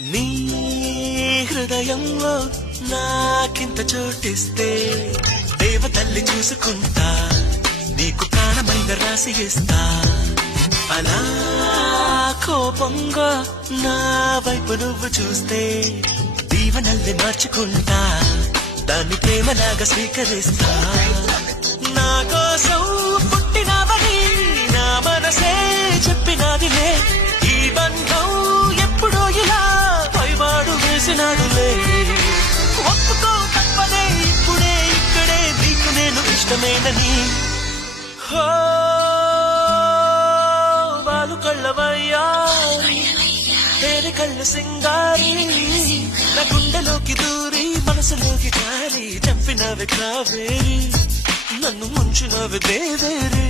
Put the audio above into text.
నీ హృదయంలో నాకింత చోటిస్తే దేవతల్లి చూసుకుంటా, నీకు ప్రాణమైన రాసి ఇస్తా. అలా కోపంగా నా వైపు నువ్వు చూస్తే దీవనల్ని మార్చుకుంటా, దాన్ని ప్రేమలాగా స్వీకరిస్తా. నా కోసం పుట్టినవని నా మనసే చెప్పినదిలే, ఈ బంధం ఎప్పుడో ఇలా పైవాడు వేసినాడులే. ఒప్పుకో తప్పదే ఇప్పుడే ఇక్కడే నీకు నేను ఇష్టమేనని. హో బాలు కళ్ళవయ్యా తేరి కళ్ళు సింగారి, నా గుండెలోకి దూరి మనసులోకి జారి చంపినవి కావేరి, నన్ను ముంచినవి దేవేరి.